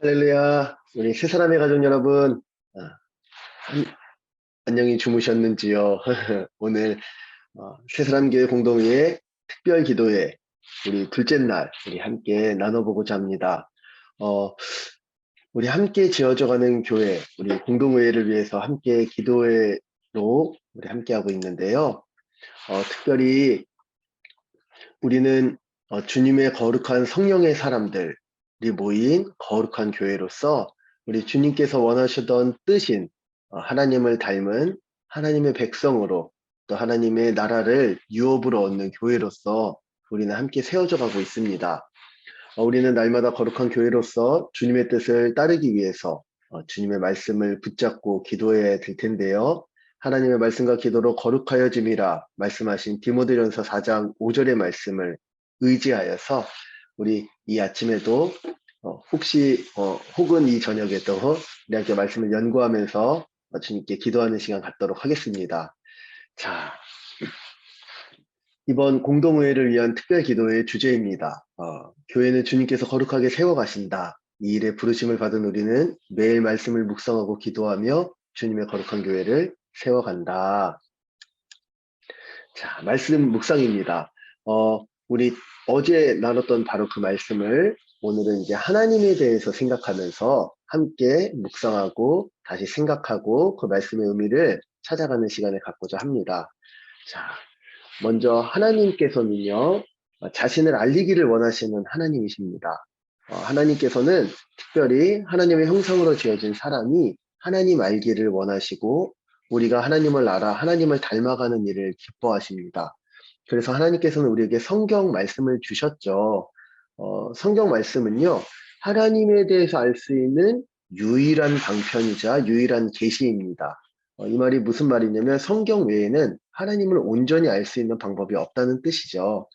할렐루야, 우리 세 사람의 가족 여러분, 아, 한- 안녕히 주무셨는지요? 오늘 세 사람 교회 공동회의 특별 기도회 우리 둘째 날 우리 함께 나눠보고자 합니다. 어, 우리 함께 지어져가는 교회, 우리 공동회를 위해서 함께 기도회로 우리 함께하고 있는데요. 특별히 우리는 주님의 거룩한 성령의 사람들이 모인 거룩한 교회로서 우리 주님께서 원하시던 뜻인 하나님을 닮은 하나님의 백성으로 또 하나님의 나라를 유업으로 얻는 교회로서 우리는 함께 세워져 가고 있습니다. 우리는 날마다 거룩한 교회로서 주님의 뜻을 따르기 위해서 주님의 말씀을 붙잡고 기도해야 될 텐데요. 하나님의 말씀과 기도로 거룩하여짐이라 말씀하신 디모데전서 4장 5절의 말씀을 의지하여서 우리 이 아침에도 혹은 이 저녁에도 우리 함께 말씀을 연구하면서 주님께 기도하는 시간 갖도록 하겠습니다. 자, 이번 공동회를 위한 특별 기도의 주제입니다. 교회는 주님께서 거룩하게 세워가신다. 이 일에 부르심을 받은 우리는 매일 말씀을 묵상하고 기도하며 주님의 거룩한 교회를 세워간다. 자, 말씀 묵상입니다. 우리 어제 나눴던 바로 그 말씀을 오늘은 이제 하나님에 대해서 생각하면서 함께 묵상하고 다시 생각하고 그 말씀의 의미를 찾아가는 시간을 갖고자 합니다. 자, 먼저 하나님께서는요, 자신을 알리기를 원하시는 하나님이십니다. 하나님께서는 특별히 하나님의 형상으로 지어진 사람이 하나님 알기를 원하시고 우리가 하나님을 알아 하나님을 닮아가는 일을 기뻐하십니다. 그래서 하나님께서는 우리에게 성경 말씀을 주셨죠. 성경 말씀은요, 하나님에 대해서 알 수 있는 유일한 방편이자 유일한 계시입니다. 이 말이 무슨 말이냐면 성경 외에는 하나님을 온전히 알 수 있는 방법이 없다는 뜻이죠.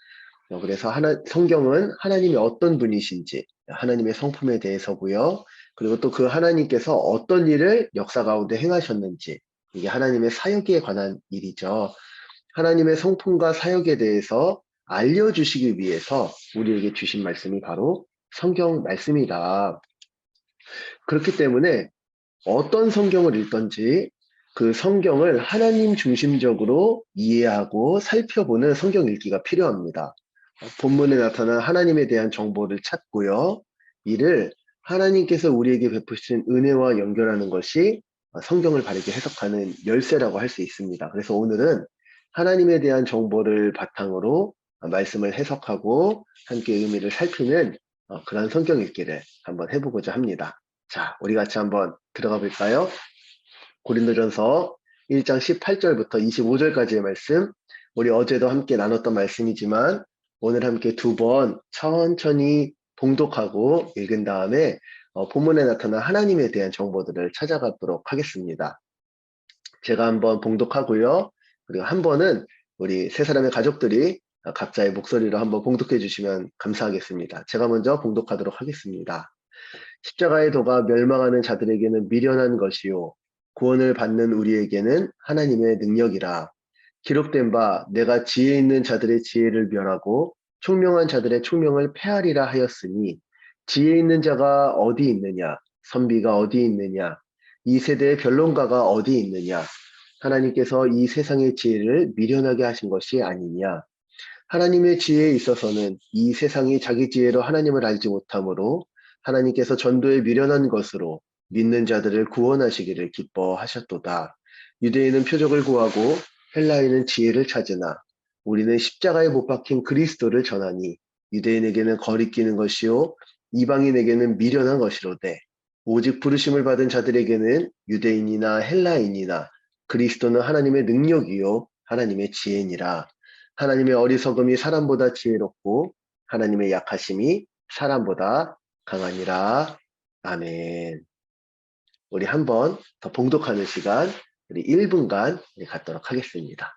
그래서 성경은 하나님이 어떤 분이신지, 하나님의 성품에 대해서고요. 그리고 또 그 하나님께서 어떤 일을 역사 가운데 행하셨는지, 이게 하나님의 사역에 관한 일이죠. 하나님의 성품과 사역에 대해서 알려주시기 위해서 우리에게 주신 말씀이 바로 성경 말씀이다. 그렇기 때문에 어떤 성경을 읽든지 그 성경을 하나님 중심적으로 이해하고 살펴보는 성경 읽기가 필요합니다. 본문에 나타난 하나님에 대한 정보를 찾고요. 이를 하나님께서 우리에게 베푸신 은혜와 연결하는 것이 성경을 바르게 해석하는 열쇠라고 할 수 있습니다. 그래서 오늘은 하나님에 대한 정보를 바탕으로 말씀을 해석하고 함께 의미를 살피는 그런 성경 읽기를 한번 해보고자 합니다. 자, 우리 같이 한번 들어가 볼까요? 고린도전서 1장 18절부터 25절까지의 말씀, 우리 어제도 함께 나눴던 말씀이지만 오늘 함께 두 번 천천히 봉독하고 읽은 다음에 본문에 나타난 하나님에 대한 정보들을 찾아가도록 하겠습니다. 제가 한번 봉독하고요. 그리고 한 번은 우리 세 사람의 가족들이 각자의 목소리로 한번 봉독해 주시면 감사하겠습니다. 제가 먼저 봉독하도록 하겠습니다. 십자가의 도가 멸망하는 자들에게는 미련한 것이요 구원을 받는 우리에게는 하나님의 능력이라. 기록된 바 내가 지혜 있는 자들의 지혜를 멸하고 총명한 자들의 총명을 패하리라 하였으니 지혜 있는 자가 어디 있느냐 선비가 어디 있느냐 이 세대의 변론가가 어디 있느냐 하나님께서 이 세상의 지혜를 미련하게 하신 것이 아니냐. 하나님의 지혜에 있어서는 이 세상이 자기 지혜로 하나님을 알지 못하므로 하나님께서 전도에 미련한 것으로 믿는 자들을 구원하시기를 기뻐하셨도다. 유대인은 표적을 구하고 헬라인은 지혜를 찾으나 우리는 십자가에 못 박힌 그리스도를 전하니 유대인에게는 거리끼는 것이요 이방인에게는 미련한 것이로되 오직 부르심을 받은 자들에게는 유대인이나 헬라인이나 그리스도는 하나님의 능력이요 하나님의 지혜니라. 하나님의 어리석음이 사람보다 지혜롭고 하나님의 약하심이 사람보다 강하니라. 아멘. 우리 한번 더 봉독하는 시간, 우리 1분간 갖도록 하겠습니다.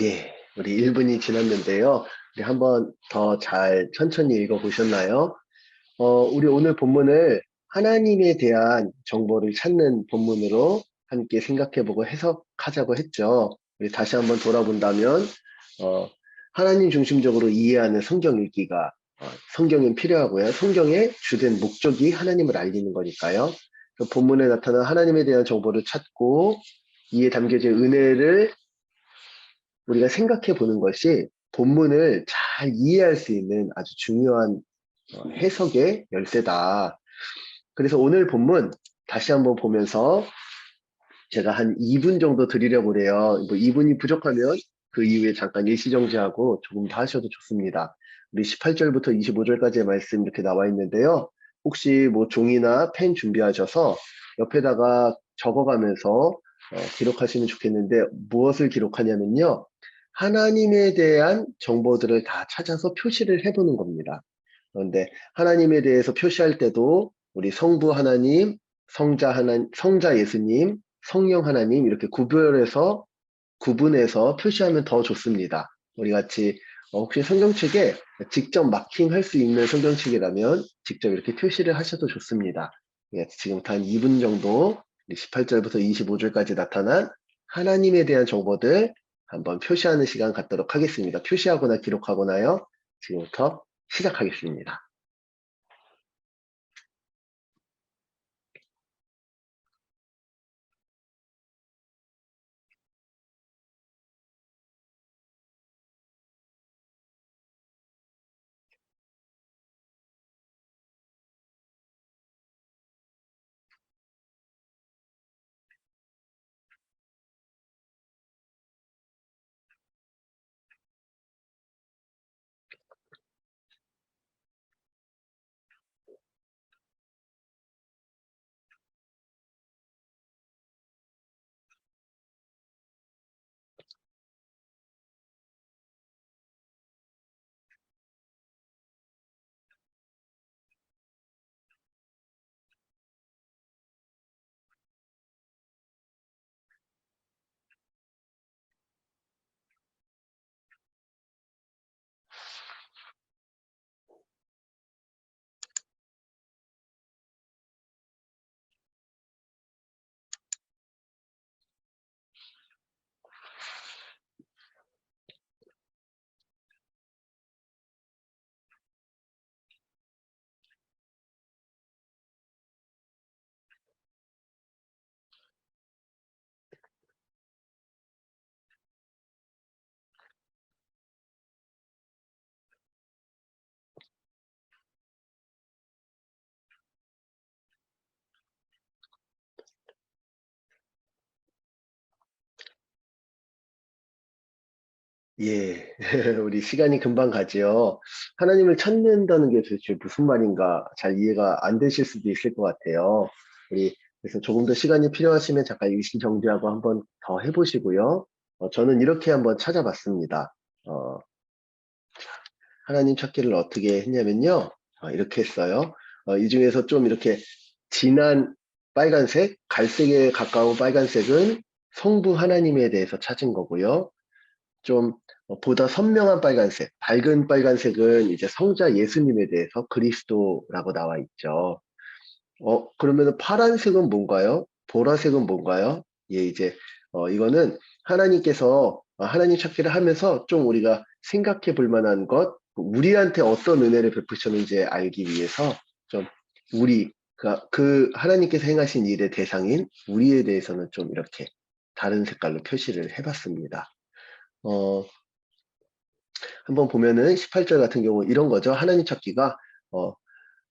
예, 우리 1분이 지났는데요. 우리 한번 더 잘 천천히 읽어보셨나요? 우리 오늘 본문을 하나님에 대한 정보를 찾는 본문으로 함께 생각해보고 해석하자고 했죠. 우리 다시 한번 돌아본다면, 어, 하나님 중심적으로 이해하는 성경 읽기가, 성경은 필요하고요. 성경의 주된 목적이 하나님을 알리는 거니까요. 그 본문에 나타난 하나님에 대한 정보를 찾고, 이에 담겨진 은혜를 우리가 생각해 보는 것이 본문을 잘 이해할 수 있는 아주 중요한 해석의 열쇠다. 그래서 오늘 본문 다시 한번 보면서 제가 한 2분 정도 드리려고 그래요. 뭐 2분이 부족하면 그 이후에 잠깐 일시정지하고 조금 더 하셔도 좋습니다. 우리 18절부터 25절까지의 말씀 이렇게 나와 있는데요. 혹시 뭐 종이나 펜 준비하셔서 옆에다가 적어가면서 기록하시면 좋겠는데 무엇을 기록하냐면요. 하나님에 대한 정보들을 다 찾아서 표시를 해보는 겁니다. 그런데 하나님에 대해서 표시할 때도 우리 성부 하나님, 성자 예수님, 성령 하나님 이렇게 구분해서 표시하면 더 좋습니다. 우리 같이 혹시 성경책에 직접 마킹할 수 있는 성경책이라면 직접 이렇게 표시를 하셔도 좋습니다. 예, 지금부터 한 2분 정도 18절부터 25절까지 나타난 하나님에 대한 정보들 한번 표시하는 시간 갖도록 하겠습니다. 표시하거나 기록하거나요. 지금부터 시작하겠습니다. 예, 우리 시간이 금방 가지요. 하나님을 찾는다는 게 도대체 무슨 말인가 잘 이해가 안 되실 수도 있을 것 같아요. 그래서 조금 더 시간이 필요하시면 잠깐 일시 정지하고 한번 더 해보시고요. 저는 이렇게 한번 찾아봤습니다. 어, 하나님 찾기를 어떻게 했냐면요. 이렇게 했어요. 이 중에서 좀 이렇게 진한 빨간색, 갈색에 가까운 빨간색은 성부 하나님에 대해서 찾은 거고요. 좀 보다 선명한 빨간색, 밝은 빨간색은 이제 성자 예수님에 대해서 그리스도라고 나와 있죠. 그러면 파란색은 뭔가요? 보라색은 뭔가요? 예, 이제 이거는 하나님께서 하나님 찾기를 하면서 좀 우리가 생각해 볼 만한 것, 우리한테 어떤 은혜를 베푸셨는지 알기 위해서 좀 그 하나님께서 행하신 일의 대상인 우리에 대해서는 좀 이렇게 다른 색깔로 표시를 해봤습니다. 어, 한번 보면은 18절 같은 경우 이런 거죠. 하나님 찾기가 어,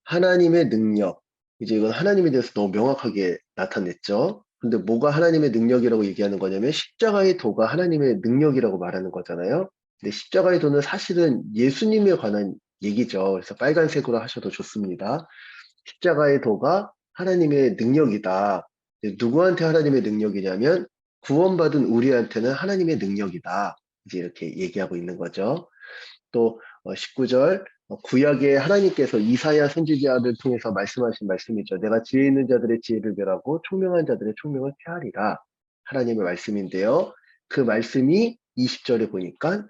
하나님의 능력. 이제 이건 하나님에 대해서 너무 명확하게 나타냈죠. 근데 뭐가 하나님의 능력이라고 얘기하는 거냐면 십자가의 도가 하나님의 능력이라고 말하는 거잖아요. 근데 십자가의 도는 사실은 예수님에 관한 얘기죠. 그래서 빨간색으로 하셔도 좋습니다. 십자가의 도가 하나님의 능력이다. 누구한테 하나님의 능력이냐면 구원받은 우리한테는 하나님의 능력이다. 이제 이렇게 얘기하고 있는 거죠. 또 19절 구약에 하나님께서 이사야 선지자를 통해서 말씀하신 말씀이죠. 내가 지혜 있는 자들의 지혜를 멸하고 총명한 자들의 총명을 폐하리라. 하나님의 말씀인데요. 그 말씀이 20절에 보니까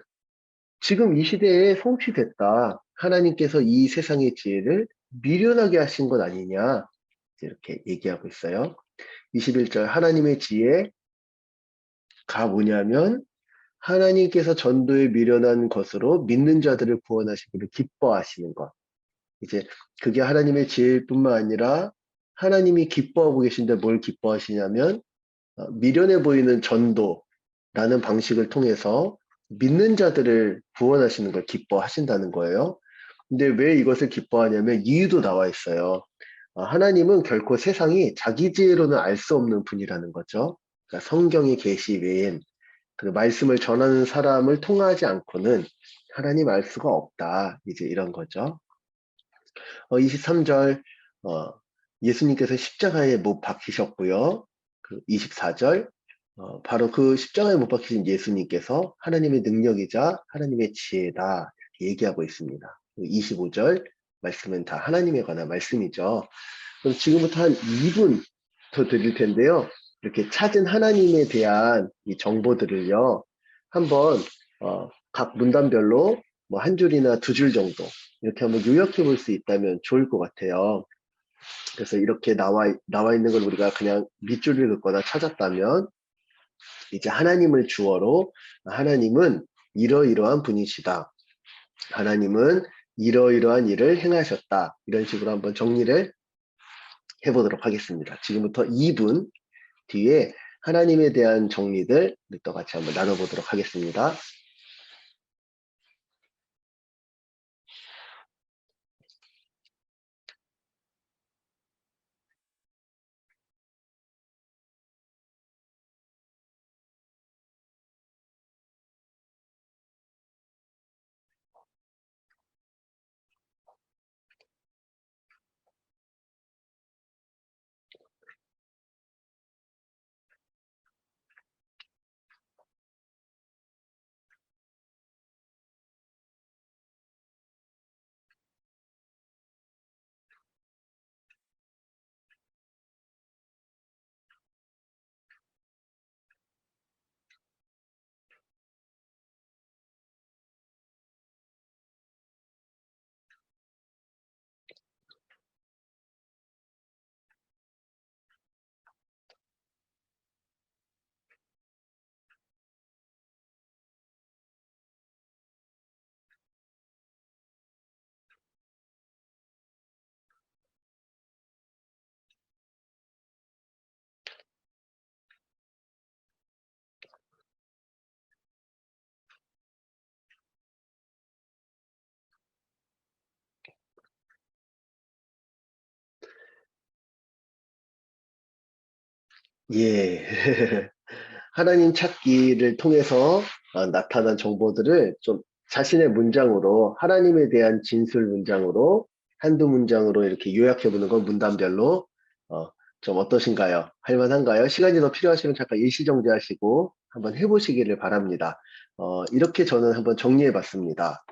지금 이 시대에 성취됐다. 하나님께서 이 세상의 지혜를 미련하게 하신 것 아니냐. 이렇게 얘기하고 있어요. 21절 하나님의 지혜가 뭐냐면 하나님께서 전도에 미련한 것으로 믿는 자들을 구원하시기를 기뻐하시는 것. 이제 그게 하나님의 지혜일 뿐만 아니라 하나님이 기뻐하고 계신데 뭘 기뻐하시냐면 미련해 보이는 전도라는 방식을 통해서 믿는 자들을 구원하시는 걸 기뻐하신다는 거예요. 근데 왜 이것을 기뻐하냐면 이유도 나와 있어요. 하나님은 결코 세상이 자기 지혜로는 알 수 없는 분이라는 거죠. 그러니까 성경의 계시 외엔 그 말씀을 전하는 사람을 통하지 않고는 하나님 알 수가 없다. 이제 이런 거죠. 23절 예수님께서 십자가에 못 박히셨고요. 그 24절 바로 그 십자가에 못 박히신 예수님께서 하나님의 능력이자 하나님의 지혜다 얘기하고 있습니다. 25절 말씀은 다 하나님에 관한 말씀이죠. 그럼 지금부터 한 2분 더 드릴 텐데요. 이렇게 찾은 하나님에 대한 이 정보들을요. 한번 각 문단별로 뭐 한 줄이나 두 줄 정도 이렇게 한번 요약해 볼 수 있다면 좋을 것 같아요. 그래서 이렇게 나와 있는 걸 우리가 그냥 밑줄을 긋거나 찾았다면 이제 하나님을 주어로 하나님은 이러이러한 분이시다. 하나님은 이러이러한 일을 행하셨다. 이런 식으로 한번 정리를 해보도록 하겠습니다. 지금부터 2분 뒤에 하나님에 대한 정리들 또 같이 한번 나눠보도록 하겠습니다. 예. 하나님 찾기를 통해서 나타난 정보들을 좀 자신의 문장으로 하나님에 대한 진술 문장으로 한두 문장으로 이렇게 요약해 보는 건 문단별로 좀 어떠신가요? 할만한가요? 시간이 더 필요하시면 잠깐 일시정지하시고 한번 해보시기를 바랍니다. 이렇게 저는 한번 정리해 봤습니다.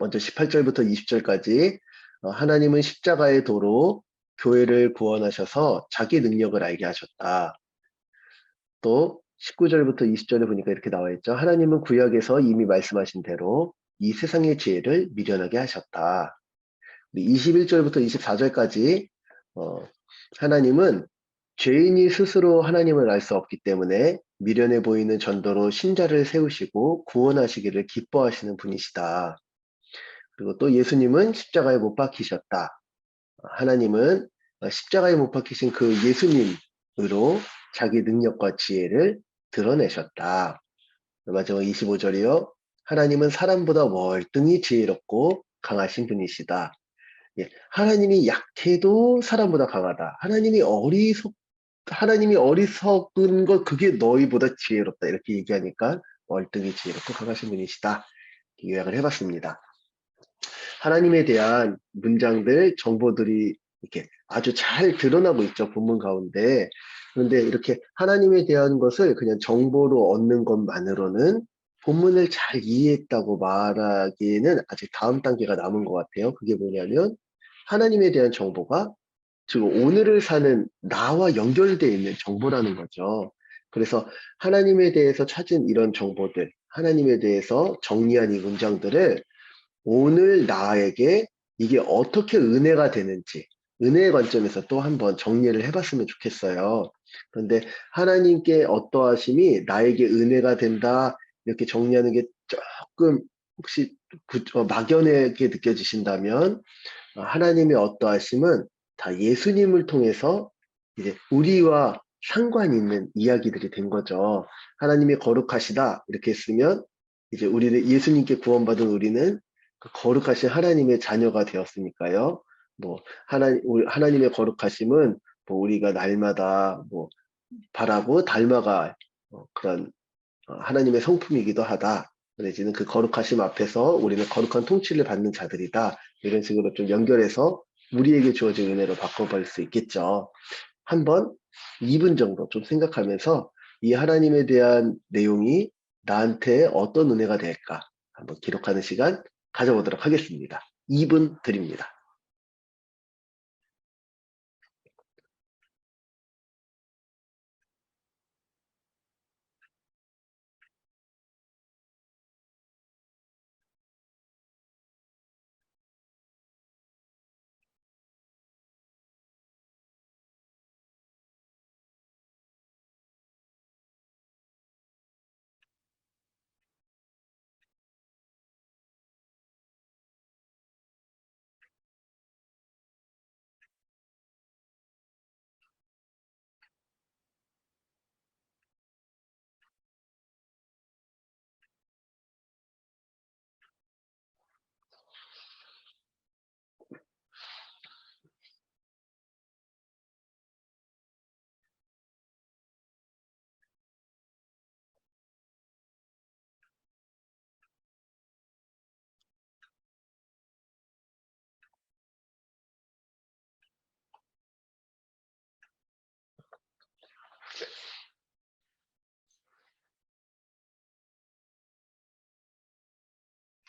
먼저 18절부터 20절까지 하나님은 십자가의 도로 교회를 구원하셔서 자기 능력을 알게 하셨다. 또 19절부터 20절에 보니까 이렇게 나와 있죠. 하나님은 구약에서 이미 말씀하신 대로 이 세상의 지혜를 미련하게 하셨다. 21절부터 24절까지 하나님은 죄인이 스스로 하나님을 알 수 없기 때문에 미련해 보이는 전도로 신자를 세우시고 구원하시기를 기뻐하시는 분이시다. 그리고 또 예수님은 십자가에 못 박히셨다. 하나님은 십자가에 못 박히신 그 예수님으로 자기 능력과 지혜를 드러내셨다. 마지막 25절이요. 하나님은 사람보다 월등히 지혜롭고 강하신 분이시다. 예, 하나님이 약해도 사람보다 강하다. 하나님이 어리석은 것 그게 너희보다 지혜롭다. 이렇게 얘기하니까 월등히 지혜롭고 강하신 분이시다. 요약을 해봤습니다. 하나님에 대한 문장들, 정보들이 이렇게 아주 잘 드러나고 있죠. 본문 가운데. 그런데 이렇게 하나님에 대한 것을 그냥 정보로 얻는 것만으로는 본문을 잘 이해했다고 말하기에는 아직 다음 단계가 남은 것 같아요. 그게 뭐냐면 하나님에 대한 정보가 지금 오늘을 사는 나와 연결되어 있는 정보라는 거죠. 그래서 하나님에 대해서 찾은 이런 정보들, 하나님에 대해서 정리한 이 문장들을 오늘 나에게 이게 어떻게 은혜가 되는지, 은혜의 관점에서 또 한번 정리를 해봤으면 좋겠어요. 그런데 하나님께 어떠하심이 나에게 은혜가 된다, 이렇게 정리하는 게 조금 혹시 막연하게 느껴지신다면, 하나님의 어떠하심은 다 예수님을 통해서 이제 우리와 상관이 있는 이야기들이 된 거죠. 하나님이 거룩하시다 이렇게 했으면 이제 우리는 예수님께 구원받은 우리는 그 거룩하신 하나님의 자녀가 되었으니까요. 뭐 하나님의 거룩하심은 뭐 우리가 날마다 뭐 바라고 닮아갈 그런 하나님의 성품이기도 하다. 내지는 그 거룩하심 앞에서 우리는 거룩한 통치를 받는 자들이다. 이런 식으로 좀 연결해서 우리에게 주어진 은혜로 바꿔볼 수 있겠죠. 한번 2분 정도 좀 생각하면서 이 하나님에 대한 내용이 나한테 어떤 은혜가 될까 한번 기록하는 시간 가져보도록 하겠습니다. 2분 드립니다.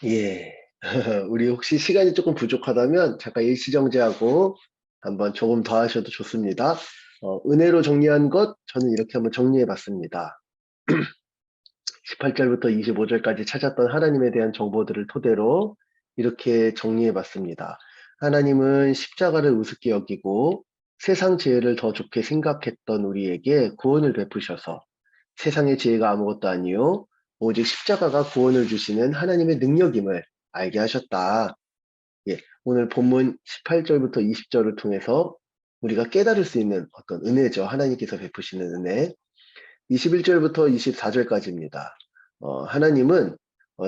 예. 우리 혹시 시간이 조금 부족하다면 잠깐 일시정지하고 한번 조금 더 하셔도 좋습니다. 은혜로 정리한 것 저는 이렇게 한번 정리해 봤습니다. 18절부터 25절까지 찾았던 하나님에 대한 정보들을 토대로 이렇게 정리해 봤습니다. 하나님은 십자가를 우습게 여기고 세상 지혜를 더 좋게 생각했던 우리에게 구원을 베푸셔서 세상의 지혜가 아무것도 아니요 오직 십자가가 구원을 주시는 하나님의 능력임을 알게 하셨다. 예, 오늘 본문 18절부터 20절을 통해서 우리가 깨달을 수 있는 어떤 은혜죠. 하나님께서 베푸시는 은혜. 21절부터 24절까지입니다. 하나님은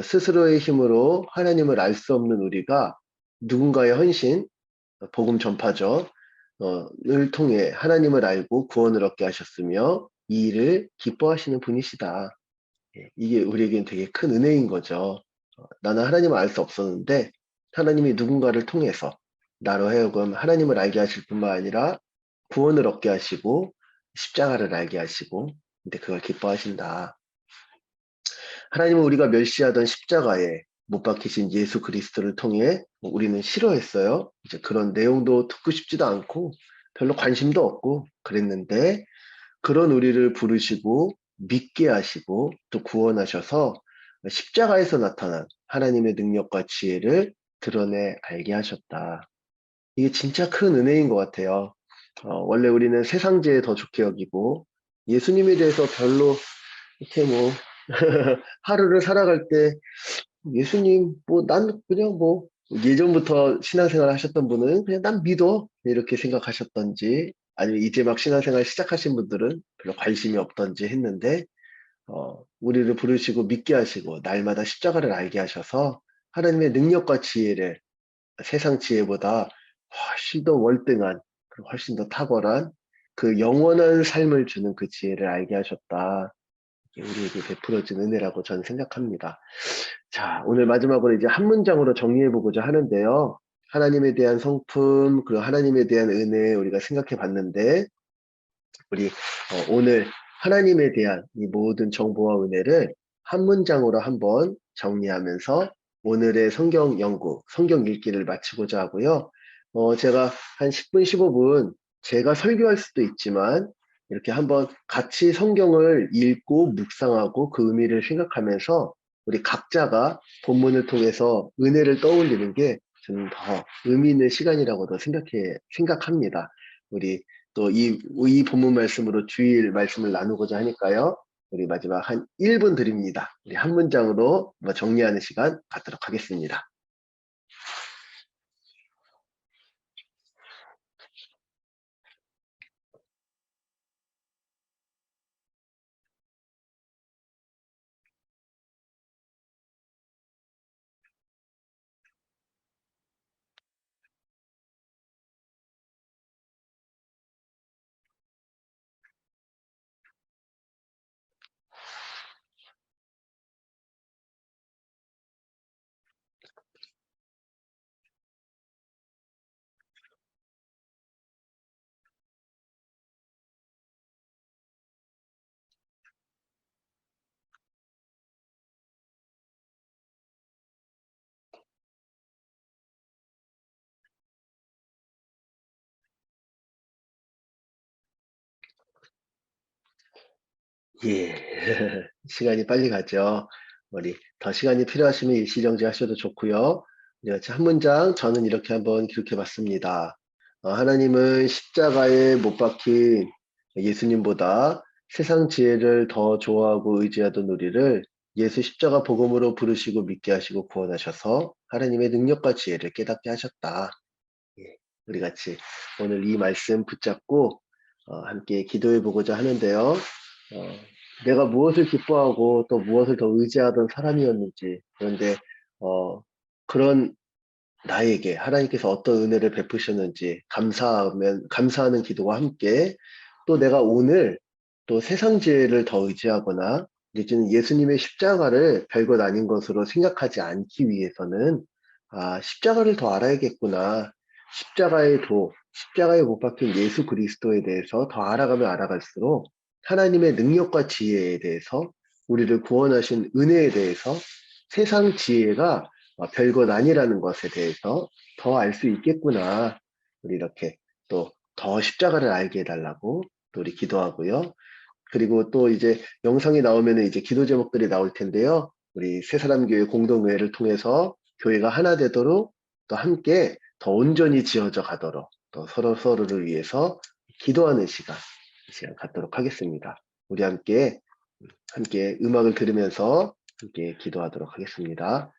스스로의 힘으로 하나님을 알 수 없는 우리가 누군가의 헌신, 복음 전파죠. 를 통해 하나님을 알고 구원을 얻게 하셨으며 이 일을 기뻐하시는 분이시다. 예, 이게 우리에겐 되게 큰 은혜인 거죠. 나는 하나님을 알 수 없었는데 하나님이 누군가를 통해서 나로 하여금 하나님을 알게 하실 뿐만 아니라 구원을 얻게 하시고 십자가를 알게 하시고 근데 그걸 기뻐하신다. 하나님은 우리가 멸시하던 십자가에 못 박히신 예수 그리스도를 통해 우리는 싫어했어요. 이제 그런 내용도 듣고 싶지도 않고 별로 관심도 없고 그랬는데 그런 우리를 부르시고 믿게 하시고 또 구원하셔서 십자가에서 나타난 하나님의 능력과 지혜를 드러내 알게 하셨다. 이게 진짜 큰 은혜인 것 같아요. 원래 우리는 세상 지혜 더 좋게 여기고 예수님에 대해서 별로 이렇게 뭐 하루를 살아갈 때 예수님 뭐 난 그냥 뭐 예전부터 신앙생활 하셨던 분은 그냥 난 믿어 이렇게 생각하셨던지 아니면 이제 막 신앙생활 시작하신 분들은 별로 관심이 없던지 했는데 우리를 부르시고 믿게 하시고 날마다 십자가를 알게 하셔서 하나님의 능력과 지혜를 세상 지혜보다 훨씬 더 월등한 훨씬 더 탁월한 그 영원한 삶을 주는 그 지혜를 알게 하셨다. 이게 우리에게 베풀어진 은혜라고 저는 생각합니다. 자, 오늘 마지막으로 이제 한 문장으로 정리해 보고자 하는데요. 하나님에 대한 성품, 그리고 하나님에 대한 은혜 우리가 생각해 봤는데, 우리 오늘 하나님에 대한 이 모든 정보와 은혜를 한 문장으로 한번 정리하면서 오늘의 성경 연구, 성경 읽기를 마치고자 하고요. 제가 한 10분, 15분 제가 설교할 수도 있지만 이렇게 한번 같이 성경을 읽고 묵상하고 그 의미를 생각하면서 우리 각자가 본문을 통해서 은혜를 떠올리는 게 저는 더 의미 있는 시간이라고도 생각합니다. 우리 또 이 본문 말씀으로 주일 말씀을 나누고자 하니까요. 우리 마지막 한 1분 드립니다. 우리 한 문장으로 정리하는 시간 갖도록 하겠습니다. 예. 시간이 빨리 가죠. 우리 더 시간이 필요하시면 일시정지 하셔도 좋고요. 이제 한 문장 저는 이렇게 한번 기록해 봤습니다. 하나님은 십자가에 못 박힌 예수님보다 세상 지혜를 더 좋아하고 의지하던 우리를 예수 십자가 복음으로 부르시고 믿게 하시고 구원하셔서 하나님의 능력과 지혜를 깨닫게 하셨다. 예, 우리 같이 오늘 이 말씀 붙잡고 함께 기도해 보고자 하는데요. 내가 무엇을 기뻐하고 또 무엇을 더 의지하던 사람이었는지, 그런데 그런 나에게 하나님께서 어떤 은혜를 베푸셨는지 감사하는 기도와 함께 또 내가 오늘 또 세상 지혜를 더 의지하거나 이제는 예수님의 십자가를 별것 아닌 것으로 생각하지 않기 위해서는 십자가를 더 알아야겠구나. 십자가에 못 박힌 예수 그리스도에 대해서 더 알아가면 알아갈수록 하나님의 능력과 지혜에 대해서 우리를 구원하신 은혜에 대해서 세상 지혜가 별것 아니라는 것에 대해서 더 알 수 있겠구나. 우리 이렇게 또 더 십자가를 알게 해달라고 또 우리 기도하고요. 그리고 또 이제 영상이 나오면 이제 기도 제목들이 나올 텐데요. 우리 새사람교회 공동회를 통해서 교회가 하나 되도록 또 함께 더 온전히 지어져 가도록 또 서로를 위해서 기도하는 이 시간 갖도록 하겠습니다. 우리 함께 음악을 들으면서 함께 기도하도록 하겠습니다.